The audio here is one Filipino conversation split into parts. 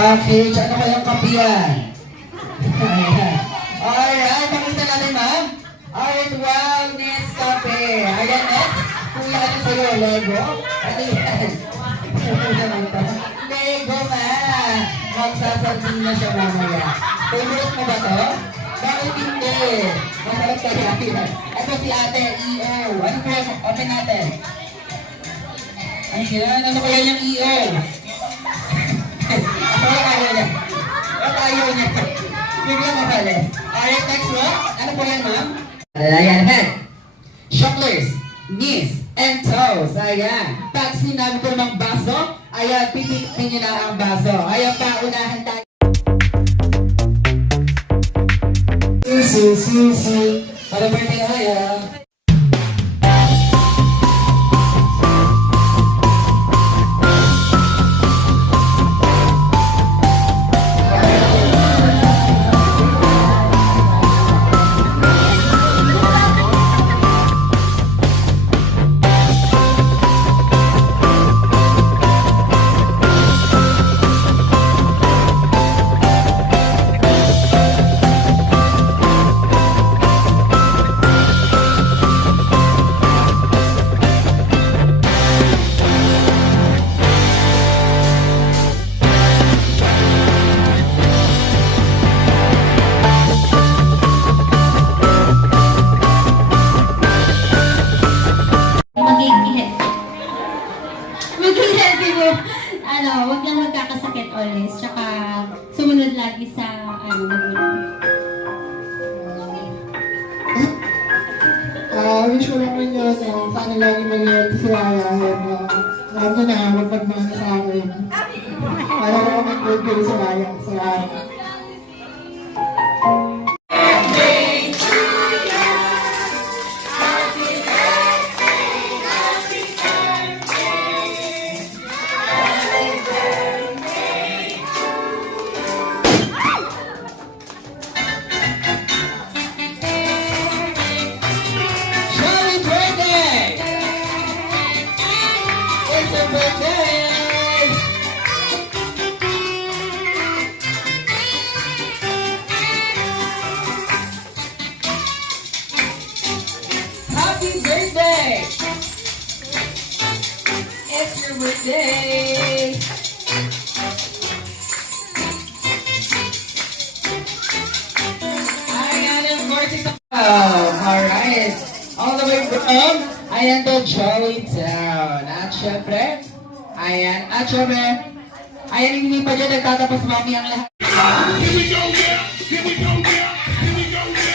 Package, ano kayang kape yan? Ayan. Alright, pakita natin ma'am. Alright, wow, Nescafe. Ayan, next. Kuya, ano sa'yo? Lego? Ano yan? Lego, ma. Magsasarsin na siya mamaya. Favorite mo ba to? Bakit hindi? Masarap ka yan. Ito si ate, EO. Ano po yan? Open natin. Ayan, ano kaya yung EO? Ano ayaw niya? Ano ayaw niya? Bigla masali. Alright, next one. Ano po yan, ma'am? Ayan, head, shoulders, knees, and toes. Ayan. Pag sinabi ko ng baso, ayan, pipikpin niyo na ang baso. Ayan pa, unahan tayo. Susi. Para birthday na kaya. Huwag lang magkakasakit always, tsaka sumunod lagi sa magulang. Wish ko naman yun, sana lagi mag-iwalito si Raya. Alam ko na, magpagmana sa akin. Para ko mag-good ko si Raya. Salamat. Happy birthday! It's your birthday! Ayan, of course, ito. Alright. All the way from, ayan to Jolly Town. At syempre, ayan, ayan, hindi pa dyan nagtatapos mami ang lahat. Here we go now, here we go now, here we go now.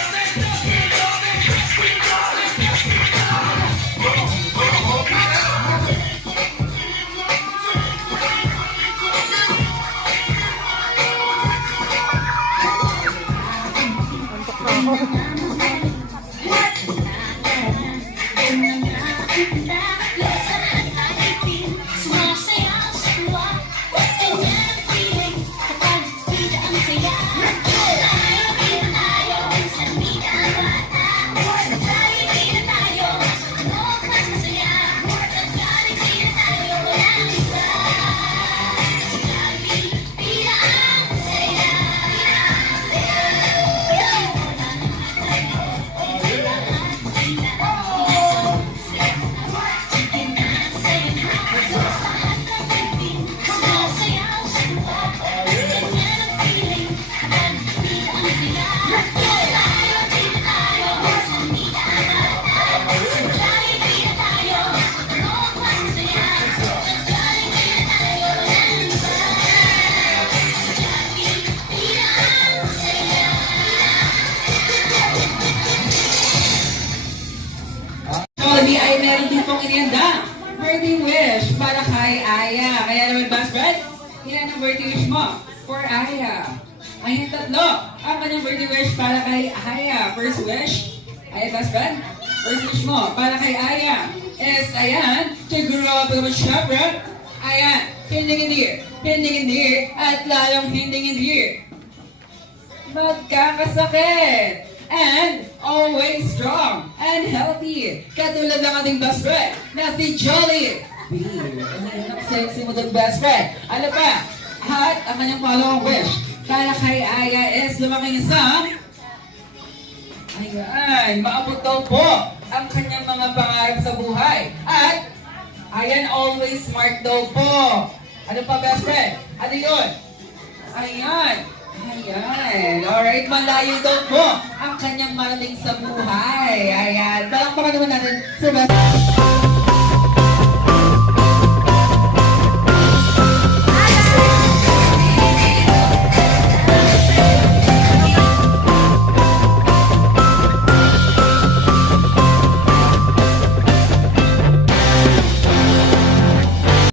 Tony ay meron din pong inianda. Birthday wish para kay Aya. Kaya naman, best friend, ilan ang birthday wish mo for Aya? Ayan, tatlo. Ang kanyang birthday wish para kay Aya. First wish, ayan, best friend. First wish mo para kay Aya is, ayan, to grow up with syempre. Ayan, hindi, at lalong hindi, magkakasakit. And always strong and healthy. Katulad ng ating best friend na si Jolly. Ang sexy mo ng best friend. Ano pa? At ang kanyang follow-up wish para kay Aya is lumaki sa... Ayan, maabot daw po ang kanyang mga pangarap sa buhay. At, ayan, always smart daw po. Ano pa, best friend? Ano yun? Ayan. Ayan. Alright, malayo daw po ang kanyang marating sa buhay. Ayan. Palakpakan naman natin sa best